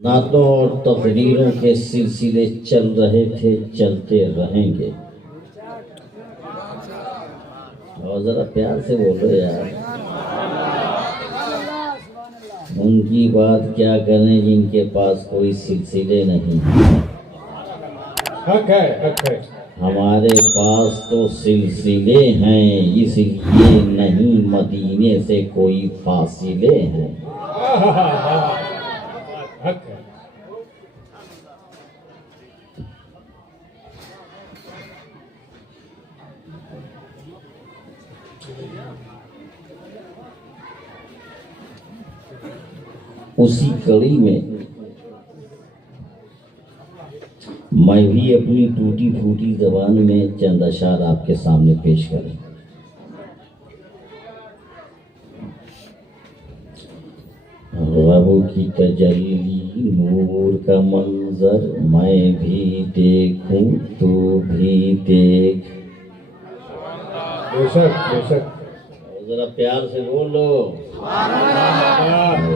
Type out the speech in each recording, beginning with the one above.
नातों और तकरीरों के सिलसिले चल रहे थे, चलते रहेंगे। और जरा प्यार से बोलो यार। उनकी बात क्या करें जिनके पास कोई सिलसिले नहीं। हक है, हक है। हमारे पास तो सिलसिले हैं, इसलिए नहीं मदीने से कोई फासिले हैं। हक है। उसी कड़ी में मैं भी अपनी टूटी फूटी जबान में चंद अशार आपके सामने पेश करूं। रब की तजल्ली नूर का मंजर मैं भी देखूं तू भी देख। बेशक बेशक। जरा प्यार से बोलो।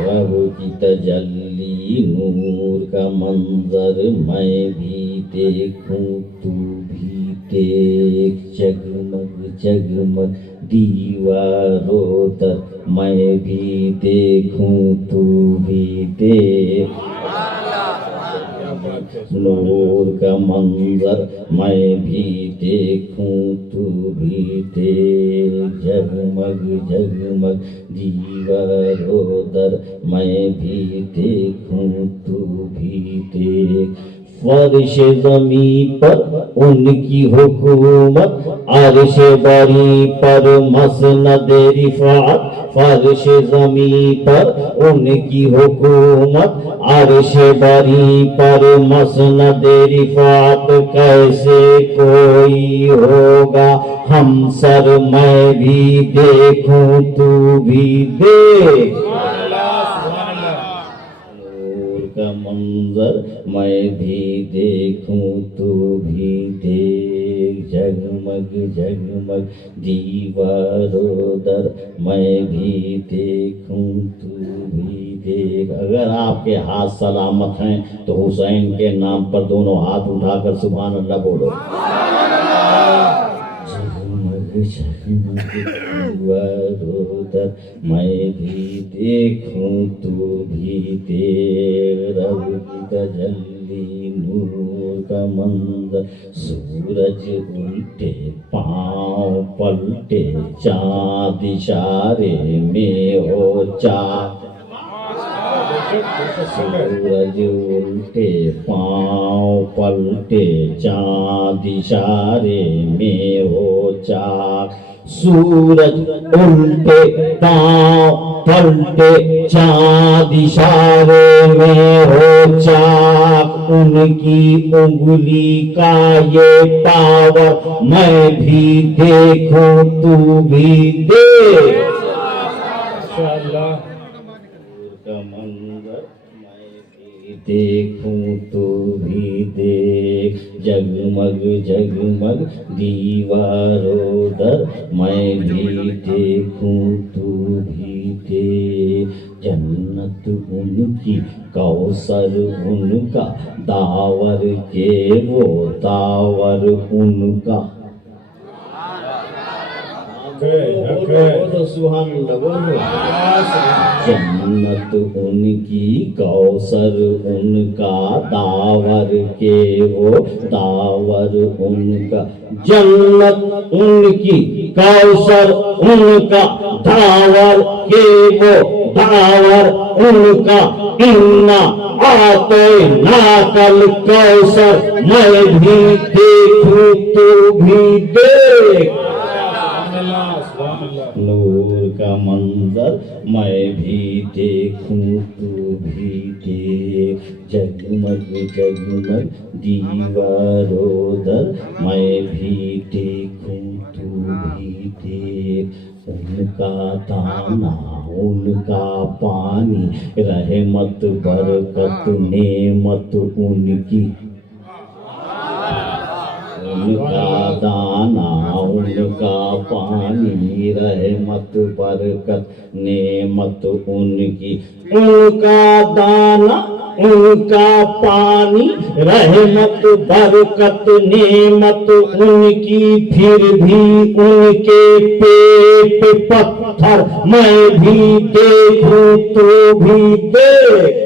रब की तजल्ली नूर का मंजर मैं भी देखूं तू भी देख। जगमग जगमग दीवारों तक मैं भी देखूं तू भी देख। नूर का मंजर मैं भी देखूं तू भी देख। जगमग जगमग दीवारों दर मैं भी देखूं तू भी देख। फर्श ज़मीं पर उनकी हुकूमत, अर्श बरी पर मसनद रिफ़ात। फर्श ज़मीं पर उनकी हुकूमत, अर्श बरी पर मसनद रिफ़ात। कैसे कोई होगा हम सर मैं भी देखूं तू भी देख। का मंजर मैं भी देखूं तू भी देख। जगमग जगमग दीवारों दर मैं भी देखूं तू भी देख। अगर आपके हाथ सलामत हैं तो हुसैन के नाम पर दोनों हाथ उठाकर सुभान अल्लाह बोलो। जगमग दीवारों दर मैं भी देखूं तू भी देख। रब की तजल्ली नूर का मंजर, सूरज उल्टे पाँव पलटे चाँद इशारे में हो चाक। सूरज उल्टे पाँव पलटे चाँद इशारे में हो चाक। सूरज उल्टे पाँव पलटे चाँद इशारे में हो चाक। उनकी उंगली का ये पावर मैं भी देखूं तू भी देख। इंशाअल्लाह का मंजर मैं भी देखूं तू भी देख। जगमग जगमग दीवारों दर मैं भी देखूं तू भी देख। जन्नत उनकी कौसर उनका दावर के वो दावर उनका। बोलो सुभान अल्लाह बोलो। जन्नत उनकी कौसर उनका दावर के वो दावर उनका। जन्नत उनकी कौसर उनका दावर के वो दावर उनका। इन्ना आते नाकल कौसर मैं भी देखूं तू भी देख। नूर का मंजर मैं भी देखूं तू भी देख। जगमग जगमग दीवारों दर मैं भी देखूं तू भी देख। उनका दाना उनका पानी, रहमत बरकत नेमत उनकी। उनका दाना उनका पानी, रहमत बरकत नेमत उनकी। उनका दाना उनका पानी, रहमत बरकत नेमत उनकी, फिर भी उनके पेट पत्थर, मैं भी देखूं तू भी देख।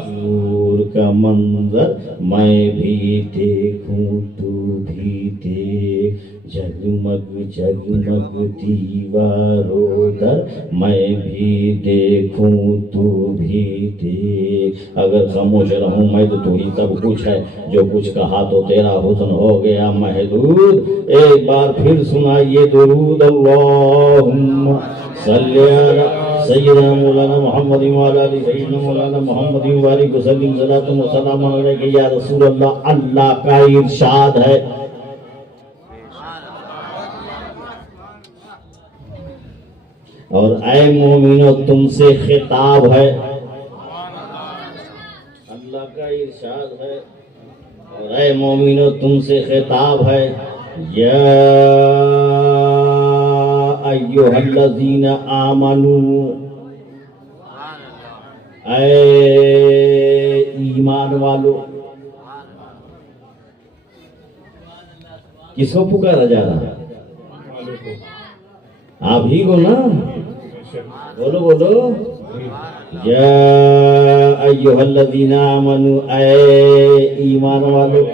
दूर का मंजर मैं भी देखूं तू भी देख, जगमग जगमग दीवारों दर, मैं भी देखूं तू भी देख। अगर खामोश रहूं मैं तो तू ही सब कुछ है, जो कुछ कहा तो तेरा हुस्न हो गया महदूद। एक बार फिर सुनाइए दुरूद, अल्लाहुम्मा सल्ली अला सय्यदना मौलाना मोहम्मद व अला आलि सय्यदना मौलाना मोहम्मद व बारिक वसल्लम सलातो व सलाम अलैका या रसूल अल्लाह। अल्लाह का इरशाद है, और ऐ मोमिनो तुमसे खिताब है। अल्लाह का इरशाद है, और ऐ मोमिनो तुमसे खिताब है, या अय्युहल्लज़ीना आमनू, ऐ ईमान वालो। किसको पुकारा जा रहा है? आप ही को ना, बोलो बोलो, या अय्युहल्लज़ीना आमनू, ऐ ईमान वालो।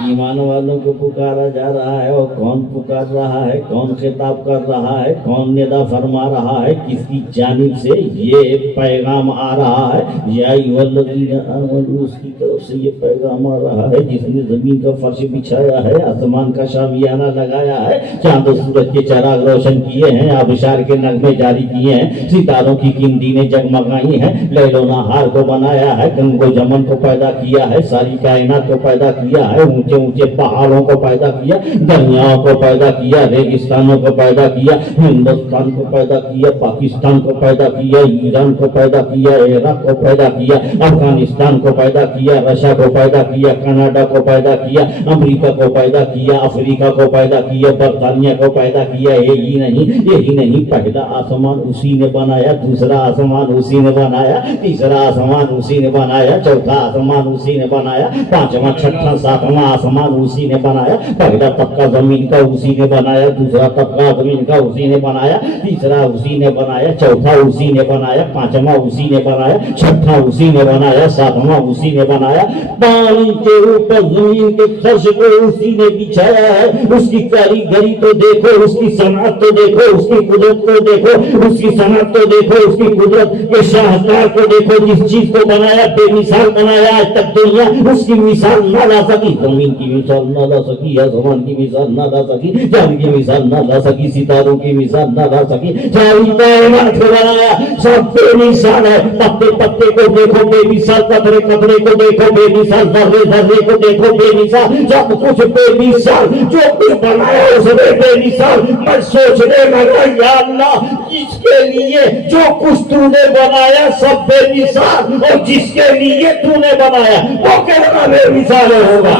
ईमान वालों को पुकारा जा रहा है, और कौन पुकार रहा है, कौन खिताब कर रहा है, कौन निदा फरमा रहा है, किसकी जानिब से ये पैगाम आ रहा है? या अय्युहल्लज़ीना आमनू, उसकी तरफ से ये पैगाम आ रहा है जिसने जमीन का फर्श बिछाया है, आसमान का शामियाना लगाया है, चांद सूरज के चराग रोशन किए हैं, आबशार के नगमे जारी किए हैं, सितारों की कीमतीनें जगमगाई हैं, लैलो नहार को बनाया है, गंगो जमन को पैदा किया है, सारी कायनात को पैदा किया है, ऊंचे ऊंचे पहाड़ों को पैदा किया, दरियाओं को पैदा किया, रेगिस्तानों को पैदा किया, हिंदुस्तान को पैदा किया, पाकिस्तान को पैदा किया, ईरान को पैदा किया, इराक को पैदा किया, अफगानिस्तान को पैदा किया, रशिया को पैदा किया, कनाडा को पैदा किया, अमेरिका को पैदा किया, अफ्रीका को पैदा किया, बर्तानिया को पैदा किया। यही नहीं, पहला आसमान उसी ने बनाया, दूसरा आसमान उसी ने बनाया, तीसरा आसमान उसी ने बनाया, चौथा आसमान उसी ने बनाया, पांचवा छठा सातवां आसमान उसी ने बनाया। पहला तबका जमीन का उसी ने बनाया, दूसरा तबका जमीन का उसी ने बनाया, तीसरा उसी ने बनाया, चौथा उसी ने बनाया, पांचवा उसी ने बनाया, छठा उसी ने बनाया, सातवां उसी ने बनाया, पानी के ऊपर जमीन के फर्श को उसी ने बिछाया है। उसकी कारीगरी तो देखो, उसकी सनात तो देखो, उसकी कुदरत को देखो, उसकी सनात तो देखो, उसकी कुदरत के शाहकार को देखो। जिस चीज को बनाया बेमिसाल बनाया, आज तक दुनिया उसकी मिसाल ना ला सकी। जमीन की मिसाल ना ला सकी, आसमान की मिसाल ना ला सकी, चांद की मिसाल ना ला सकी, सितारों की मिसाल ना ला सकी। सारी कायनात को बनाया, सब बेमिसाल है। पत्ते पत्ते को देखो बेमिसाल, कतरे कतरे को देखो बेमिसाल, जर्रे जर्रे को देखो बेमिसाल, सब कुछ बेमिसाल। जो कुछ बनाया उसने बेमिसाल। मैं सोचने लगा, या अल्लाह, इसके लिए जो कुछ तूने बनाया सब बेमिसाल, और जिसके लिए तूने बनाया वो कितना बेमिसाल होगा।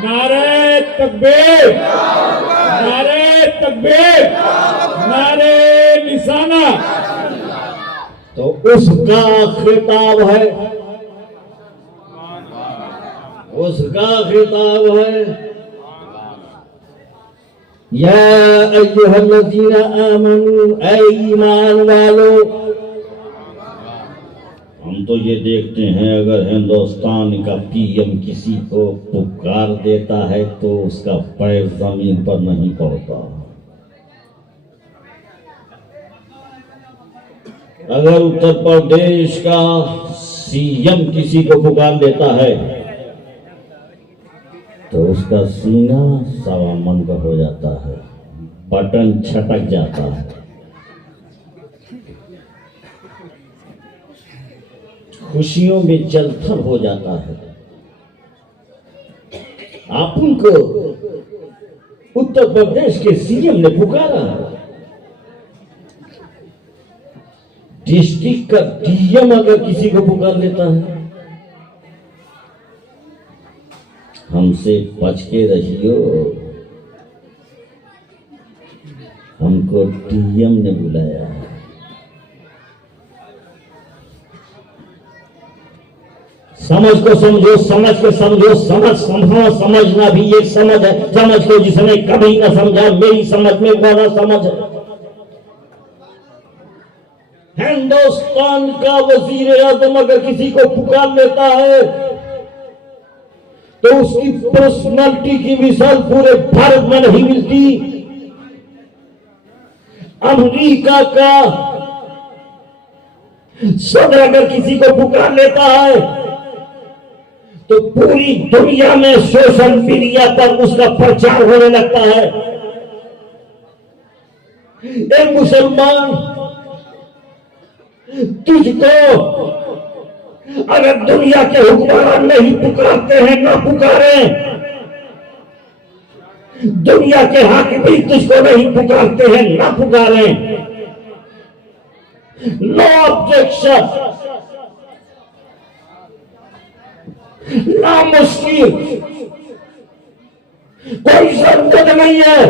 नारे तकबीर, नारे तकबीर, नारे निशाना। तो उसका खिताब है, उसका खिताब है, या अय्युहल्लज़ीना आमनू, ऐ ईमान वालो। हम तो ये देखते हैं, अगर हिंदुस्तान का पीएम किसी को पुकार देता है तो उसका पैर जमीन पर नहीं पड़ता। अगर उत्तर प्रदेश का सीएम किसी को पुकार देता है तो उसका सीना सवा मन का हो जाता है, बटन छटक जाता है। खुशियों में जलथल हो जाता है। आप उनको उत्तर प्रदेश के सीएम ने पुकारा, डिस्ट्रिक्ट का डीएम अगर किसी को पुकार लेता है, हमसे बच के रहियो, हमको डीएम ने बुलाया है। समझ को समझो, समझ के समझो, समझ समझो, समझना भी एक समझ है। समझ को जिसने कभी ना समझा मेरी समझ में बड़ा समझ है। हिंदुस्तान का वजीर आजम अगर किसी को पुकार लेता है तो उसकी पर्सनालिटी की मिसाल पूरे भारत में नहीं मिलती। अमेरिका का सदर अगर किसी को पुकार लेता है तो पूरी दुनिया में सोशल मीडिया पर उसका प्रचार होने लगता है। एक मुसलमान तुझको अगर दुनिया के हुक्मरान नहीं पुकारते हैं, ना पुकारे, दुनिया के हाकिम भी तुझको नहीं पुकारते हैं, ना पुकारे, नो ऑब्जेक्शन, ना मुश्किल, कोई जरूरत नहीं है।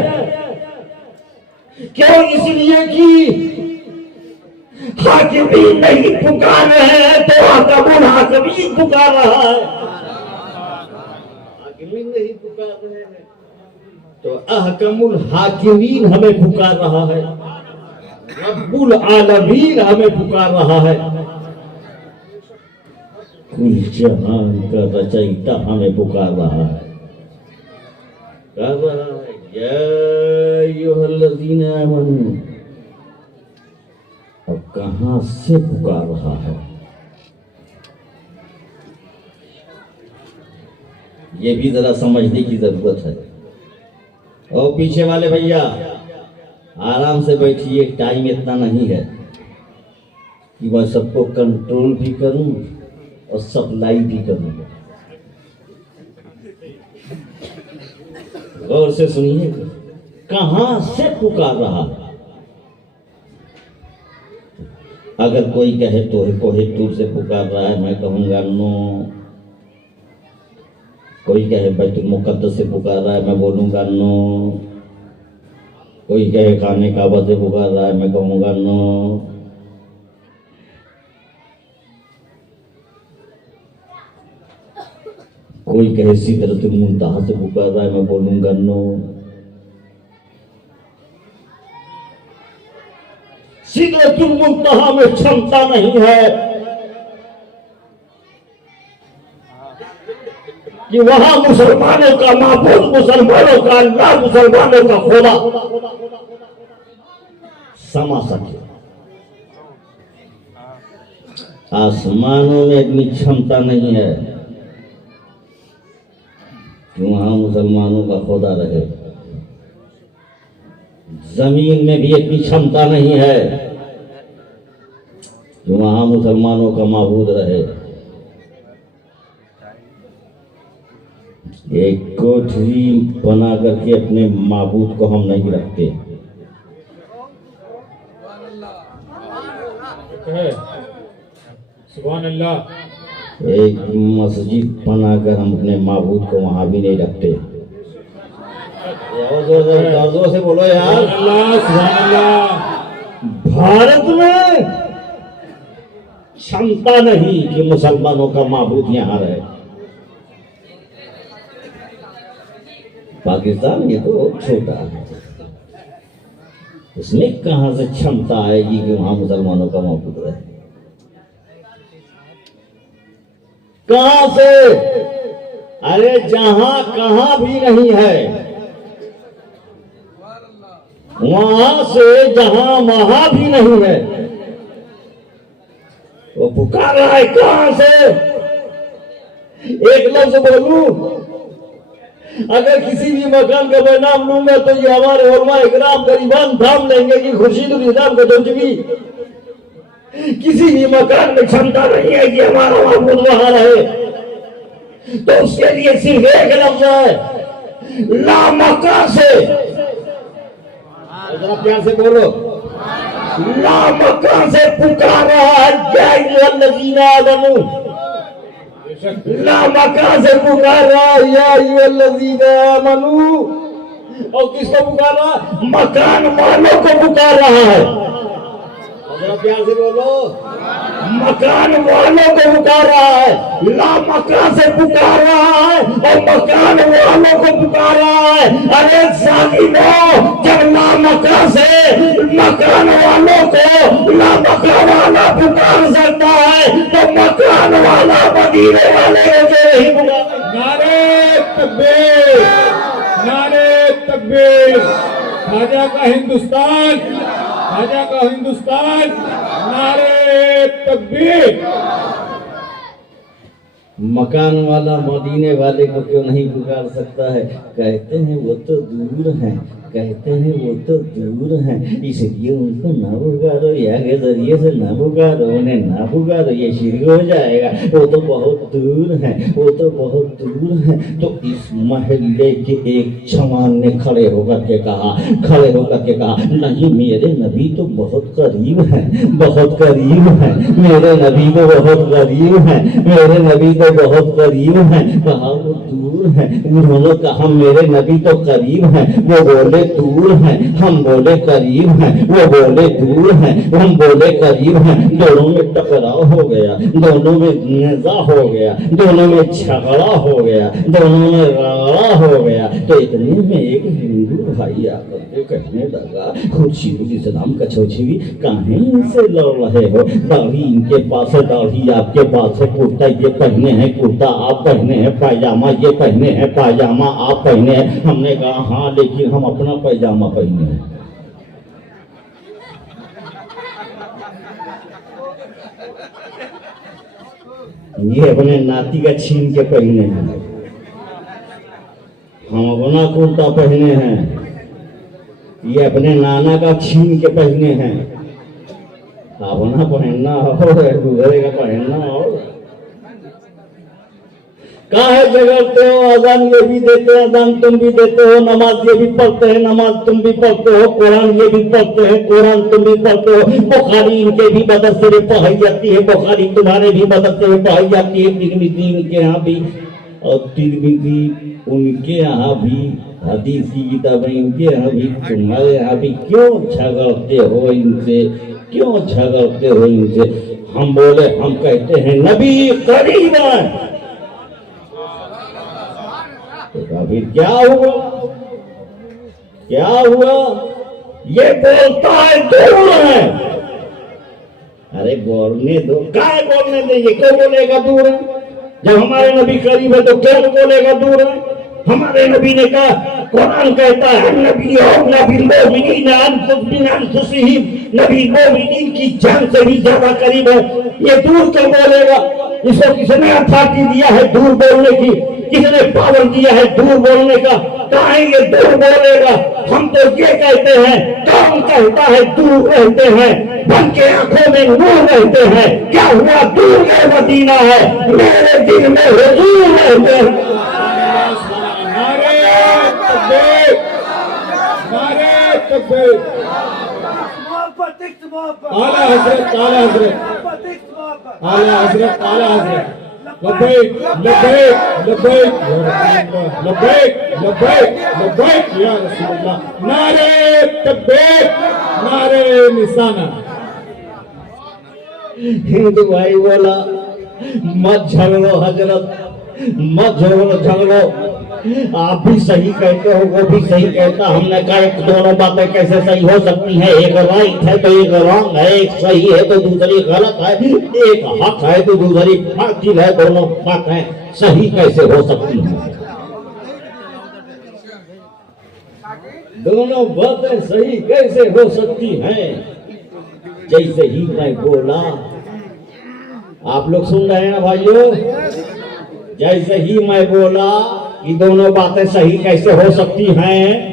क्यों? इसलिए कि हाकिमी नहीं पुकार रहे हैं तो हाकिमुल हाकिमीन पुकार रहा है। हाकिमी नहीं पुकार रहे हैं तो अहकमुल हाकिमीन हमें पुकार रहा है। रब्बुल आलमीन हमें पुकार रहा है। कुल जहान का रचयिता हमें पुकार रहा है। कह रहा है या अय्युहल्लज़ीना आमनू। अब कहां से पुकार रहा है? ये भी जरा समझने की जरूरत है। और पीछे वाले भैया आराम से बैठिए, टाइम इतना नहीं है कि मैं सबको कंट्रोल भी करूं और सप्लाई भी करूं। गौर से सुनिए, कहां से पुकार रहा है? अगर कोई कहे तो कोहिनूर से पुकार रहा है, मैं कहूंगा नो। कोई कहे बैतुल मुक़द्दस से पुकार रहा है, मैं बोलूंगा नो। कोई कहे खाने काबा से पुकार रहा है, मैं कहूंगा नो। कोई कहे सिदरतुल मुंतहा से पुकार रहा है, मैं बोलूंगा नो। सिदरतुल मुंतहा में क्षमता नहीं है कि वहां मुसलमानों का माबूद, मुसलमानों का अल्लाह, मुसलमानों का खुदा समा सके। आसमानों में इतनी क्षमता नहीं है कि वहां मुसलमानों का खुदा रहे। जमीन में भी इतनी क्षमता नहीं है कि वहां मुसलमानों का माबूद रहे। एक कोठरी बना करके अपने माबूद को हम नहीं रखते। सुभान अल्लाह। एक मस्जिद बनाकर हम अपने माबूद को वहां भी नहीं रखते। जोर से बोलो यार। सुभान अल्लाह। भारत में क्षमता नहीं कि मुसलमानों का माबूद यहां रहे। पाकिस्तान ये तो छोटा है, उसमें कहां से क्षमता आएगी कि वहां मुसलमानों का माबूद रहे? कहां से? अरे जहां कहां भी नहीं है, वहां से जहां वहां भी नहीं है, वो पुकार रहा है। कहां से? एक लफ्ज बोलूं, अगर किसी भी मकान का मैं नाम लूंगा तो ये हमारे उलमा इकराम गरीबान थाम लेंगे कि खुर्शीदुल इस्लाम को दौजवी। किसी भी मकान में क्षमता नहीं है कि हमारा माबूद वहां रहे, तो उसके लिए सिर्फ एक लफ्ज है, ला मकान से। जरा प्यार से बोलो, ला मकान से पुकार रहा है। या अय्युहल्लज़ीना आमनू, ला मकान से पुकार रहा है। या अय्युहल्लज़ीना आमनू। और किसको पुकार रहा है? मकान वालों को पुकार रहा है। जरा प्यार से बोलो। मकान वालों को पुकार रहा है, ला मकान से पुकार रहा है और मकान वालों को पुकार रहा है। अरे सालिमों, जब ला मकान से मकान वालों को ला मकान वाला पुकार सकता है तो मकान वाला मदीने वाले को क्यों नहीं पुकार? नारे तकबीर, नारे तकबीर। ख्वाजा का हिंदुस्तान, ख्वाजा का हिंदुस्तान, नारे तकबीर। मकान वाला मदीने वाले को क्यों नहीं पुकार सकता है? कहते हैं वो तो दूर हैं, कहते हैं वो तो दूर हैं, इसलिए उनको ना पुकारो, या के जरिए से ना पुकारो, उन्हें ना पुकारो, ये शिरक हो जाएगा। वो तो बहुत दूर हैं, वो तो बहुत दूर हैं। तो इस महल्ले के एक जवान ने खड़े होकर के कहा, नहीं मेरे नबी तो बहुत करीब हैं, बहुत करीब हैं, मेरे नबी तो बहुत करीब हैं, मेरे नबी तो बहुत करीब हैं। कहा वो दूर हैं, उन्होंने कहा मेरे नबी तो करीब हैं। वो बोले दूर हैं, हम बोले करीब हैं, वो बोले दूर हैं, हम बोले करीब हैं। दोनों में टकराव हो गया, दोनों में निजा हो गया, दोनों में झगड़ा हो गया, दोनों में रगड़ा हो गया। तो इतने में एक हिंदू भाई आकर के कहने लगा, खुद इस्लाम का छोछवी काहे से लड़ रहे हो? दाढ़ी इनके पास है, दाढ़ी आपके पास है, कुर्ता ये पहने हैं, कुर्ता आप पहने हैं, पायजामा ये पहने हैं, पायजामा आप पहने हैं। हमने कहा हाँ, लेकिन हम अपना पायजामा पहने हैं। ये अपने नाती का छीन के पहने हैं, हम अपना कुर्ता पहने हैं, ये अपने नाना का छीन के पहने हैं। अपना पहनना हो, दूसरे का पहनना हो। काहे झगड़ते हो? अजान ये भी देते हैं, अजान तुम भी देते हो, नमाज ये भी पढ़ते हैं, नमाज तुम भी पढ़ते हो, कुरान ये भी पढ़ते हैं, कुरान तुम भी पढ़ते हो। बुखारी इनके भी मदद से पढ़ाई जाती है, बुखारी तुम्हारे भी मदद से पढ़ाई जाती है, तिरमिज़ी इनके यहाँ भी, और तिरमिज़ी उनके यहाँ भी, हदीस की किताबें इनके यहाँ भी, तुम्हारे यहाँ भी। क्यों झगड़ते हो इनसे? क्यों झगड़ते हो इनसे? हम बोले, हम कहते हैं नबी करीब है। तो फिर क्या हुआ? क्या हुआ? ये बोलता है दूर है। अरे बोलने दो, क्या बोलने देंगे? क्यों बोलेगा दूर है? जब हमारे नबी करीब है तो क्यों बोलेगा दूर है? हमारे नबी ने कहा, कुरान कहता है नबी नबी मोमिनीन की जान से भी ज्यादा करीब है। ये दूर क्यों बोलेगा? इसको किसने अथॉरिटी दिया है दूर बोलने की? किसने पावर दिया है दूर बोलने का? कहाँ ये दूर बोलेगा? हम तो ये कहते हैं, कौन कहता है दूर रहते हैं? बन के आंखों में नूर रहते हैं। क्या हुआ? दूर में मदीना है, मेरे दिल में हुजूर रहते हैं। आला हजरत, आला हजरत, आला हजरत, आला हजरत। लब्बैक लब्बैक लब्बैक लब्बैक लब्बैक लब्बैक या रसूलल्लाह। नारे तकबीर, नारे निशाना। हिंदू भाई बोला, मत झगड़ो हजरत, मत झगड़ो। आप भी सही कहते हो, वो भी सही कहता। हमने कहा एक दोनों बातें कैसे सही हो सकती हैं? एक राइट है तो एक रॉन्ग है, एक सही है तो दूसरी गलत है, एक हक है तो दूसरी बातिल है, दोनों बातें सही कैसे हो सकती हैं? दोनों बातें सही कैसे हो सकती हैं? जैसे ही मैं बोला, आप लोग सुन रहे हैं ना भाइयों? जैसे ही मैं बोला कि दोनों बातें सही कैसे हो सकती हैं,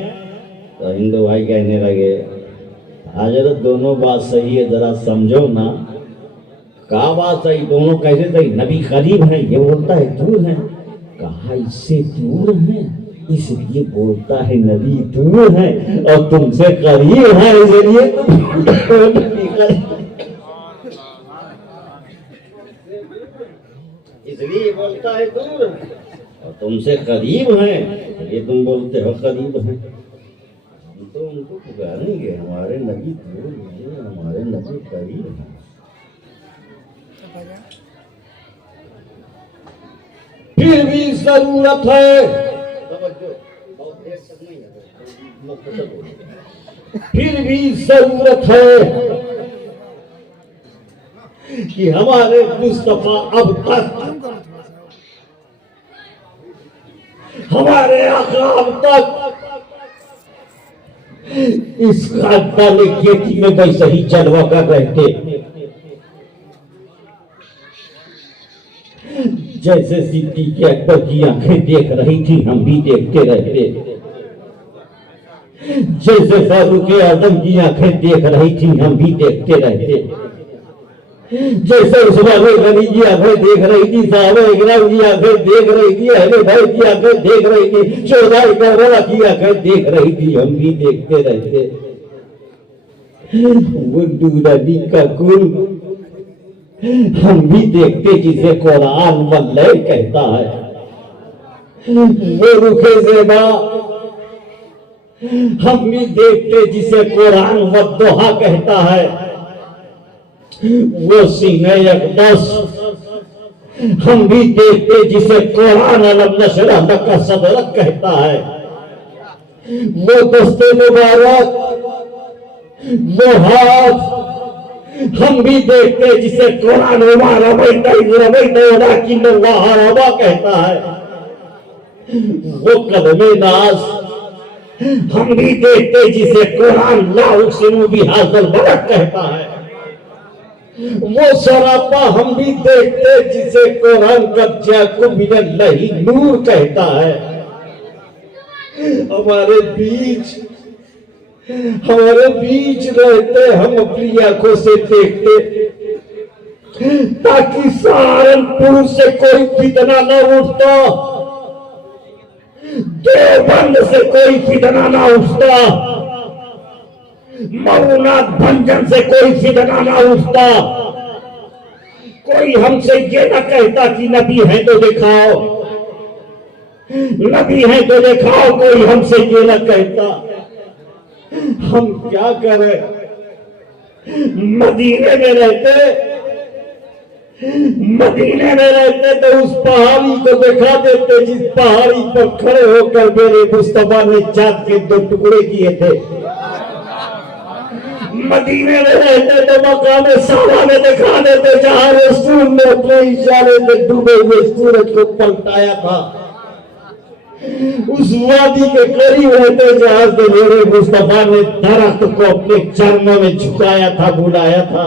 तो हिंदू भाई कहने लगे, हजरत दोनों बात सही है, जरा समझो ना। कहा बात सही? दोनों कैसे सही? नबी करीब है, ये बोलता है दूर है। कहा इससे दूर है, इसलिए बोलता है नबी दूर है, और तुमसे करीब है इसलिए इसलिए बोलता है दूर है, और तुमसे करीब है, ये तुम बोलते हो करीब है। हम तो उनको पुकारेंगे, हमारे नबी दूर हैं, हमारे नबी करीम है। फिर भी जरूरत है, फिर भी जरूरत है कि हमारे मुस्तफा अब तक, हमारे आका अब तक इस खाद वाले खेती में वैसे ही जलवा कर रहे थे जैसे सिद्दीक़ अकबर की आंखें देख रही थी, हम भी देखते रहते। जैसे फारूक आजम की आंखें देख रही थी, हम भी देखते रहते। जैसे उस्मान गनी की आंखें देख रही थी, साहबा इकराम की आंखें देख रही थी, अहले भाई की आंखें देख रही थी, शोहदाए करबला की आंखें देख रही थी, हम भी देखते रहते। वो नूरानी का कुल हम भी देखते जिसे कुरान वल्लैल कहता है। वो रुखे ज़ेबा हम भी देखते जिसे कुरान वद्दुहा कहता है। वो सीने अक़दस हम भी देखते जिसे कुरान अलम नशरह लका सदरक कहता है। वो दस्ते मुबारक, वो हाथ हम भी देखते जिसे कुरान कहता है। वो कदमे नाज हम भी देखते जिसे कुरान ला उक़्सिमु बिहाज़ल बलद कहता है। वो सरापा हम भी देखते जिसे कुरान कद जाकुम मिनल्लाहि नूर कहता है। हमारे बीच रहते, हम अपनी आंखों से देखते ताकि सहारनपुर से कोई फितना न उठता, देवबंद से कोई फितना न उठता, मऊनाथ भंजन से कोई फितना न उठता। कोई हमसे ये न कहता कि नबी है तो दिखाओ, नबी है तो दिखाओ, कोई हमसे ये न कहता। हम क्या करें, मदीने में रहते तो उस पहाड़ी को दिखा देते जिस पहाड़ी पर खड़े होकर मेरे मुस्तफा ने चाँद के 2 टुकड़े किए थे। मदीने में रहते तो मकाम साबा में दिखा देते जहां रसूल ने अपने इशारे से डूबे हुए सूरज को पलटाया था। उस वादी के करीब रहते जहां से मेरे मुस्तफा ने दरख्त को अपने चरणों में झुकाया था, बुलाया था।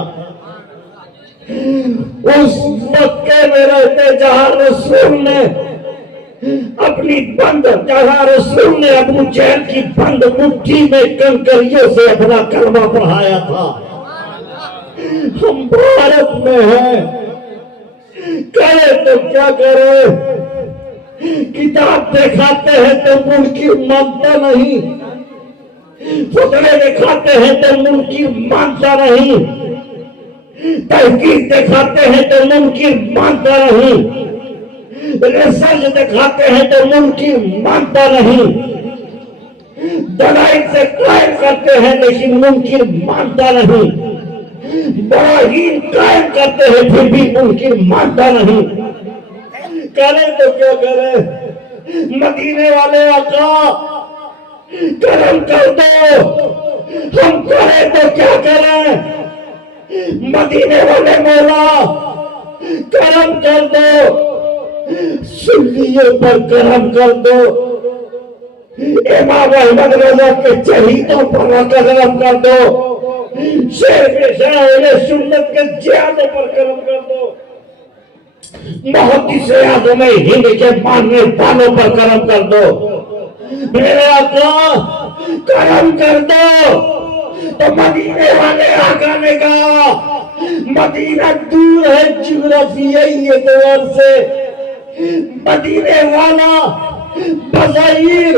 उस मक्के में रहते जहां रसूल ने अबू जहल की बंद मुट्ठी में कंकरियों से अपना कलमा पढ़ाया था। हम भारत में हैं, करे तो क्या करे, किताब दिखाते हैं तो मुनकिर मानता नहीं, फुतरे दिखाते हैं तो मुनकिर मानता नहीं, तहकीक दिखाते हैं तो मुनकिर मानता नहीं, रिसर्च दिखाते हैं तो मुनकिर मानता नहीं, दलाइल से कायम करते हैं लेकिन मुनकिर मानता नहीं, बराहीन कायम करते हैं फिर भी मुनकिर मानता नहीं। करे तो क्या करे, मदीने वाले आका करम कर दो। हम करे तो क्या करें, मदीने वाले मौला करम कर दो, सुन्नियों पर करम कर दो, इमाम अहमद रज़ा के शहीदों पर करम कर दो, शेर सुन्नत के जियादों पर करम कर दो, मुहद्दिस आज़म हिंद के मानने वालों पर करम कर दो। मेरे आका करम कर दो। तो मदीने वाले आका ने कहा मदीना दूर है ज्योग्राफियाई एतबार से, मदीने वाला बज़ाहिर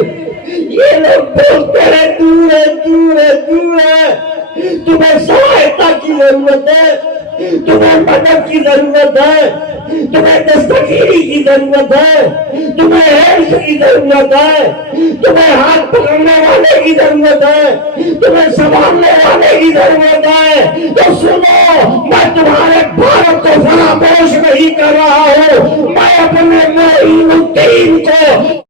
ये लोग बोलते हैं दूर है, दूर है, दूर है। तुम्हें सहायता की जरूरत है, तुम्हें मदद की जरूरत है, तुम्हें दस्तगीरी की जरूरत है, तुम्हें हेल्थ की जरूरत है, तुम्हें हाथ पकड़ने वाले की जरूरत है, तुम्हें संभालने वाले की जरूरत है। तो सुनो, मैं तुम्हारे भारत को फरामोश नहीं कर रहा हूं, मैं अपने मोइनुद्दीन को